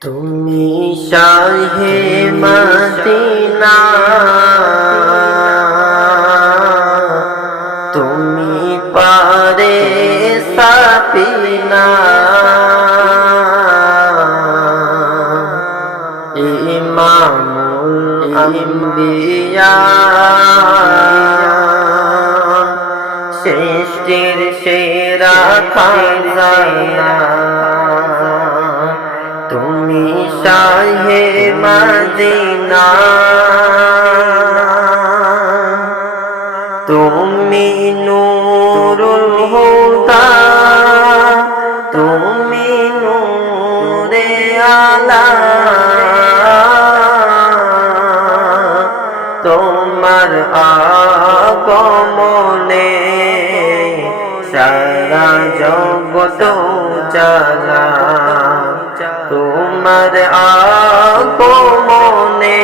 তুমি শাহে মদিনা। তুমি পারে সাপিনা ইমামুল আম্বিয়া। সৃষ্টির সেরা খাজানা। তুমি শাহে মদিনা। তুমি নূরুল হুদা। তুমি নূরে আলা। তোমার আগমনে সারা জগত চালা তোমার আগমনে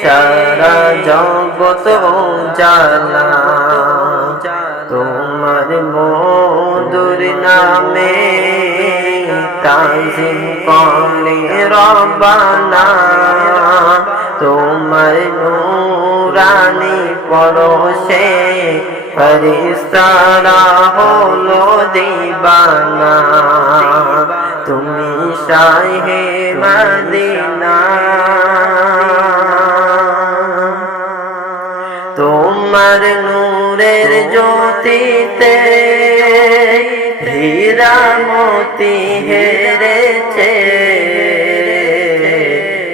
সারা জগত জালা তোমার মধুর নামে তাজিম কলে রবানা তোমার নুরানি পরশে ফরিস্তারা হলো দিবানা। তুমি শাহে মদিনা তোমার নূরের জ্যোতিতে হীরা মতি হেরেছে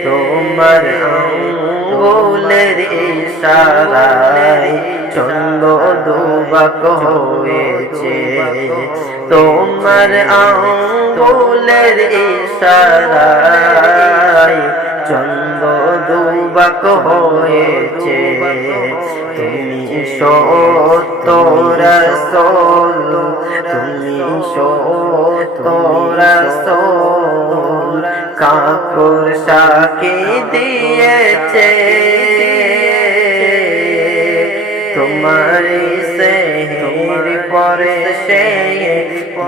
তোমার আঙ্গুলের ইশারায় দুবাক হয়েছে। তোমার আঙ্গুলের ইশারায় চন্দ্র দুবাক হয়েছে। তুমি সত্য রসল, তুমি সত্য রসল কাকুর সাকি দিয়েছে। তোমার সেহির পরে সে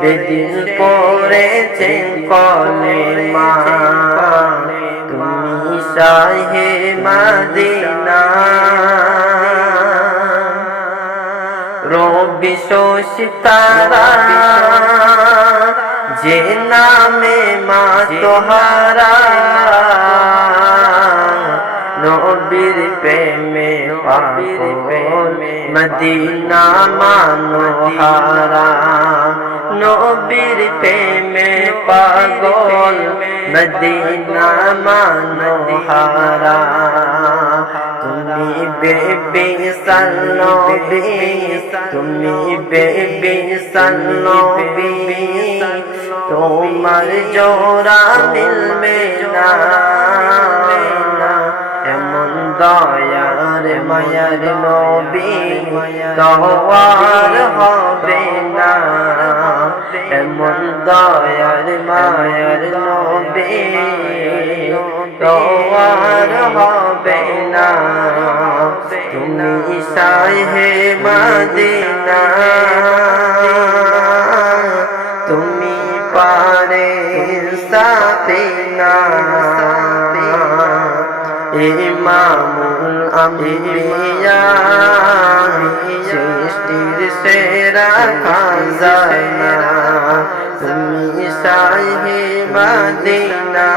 বেদিন পড়েছে কলে মা। তুমি শাহে মদিনা। রবি শোষিতারা যে নামে মা তোহারা। নবীর প্রেমে পাগল মদিনা মানোহারা নবীর প্রেমে পাগল মদিনা মানোহারা তুমি বেবি সল্লবি তুমি বেবি সল্লবি তোমার জোড়া মিলবে না। দয়ার মায়ার নবী দওয়ার হবে না। এমন দয়ার মায়ার নবী দওয়ার হবে না। তুমি সাহে মদিনা, তুমি পারে সাফিনা। ইমামুল আমিয়া সৃষ্টির সেরা খাজানা তুমি শাহে মদিনা।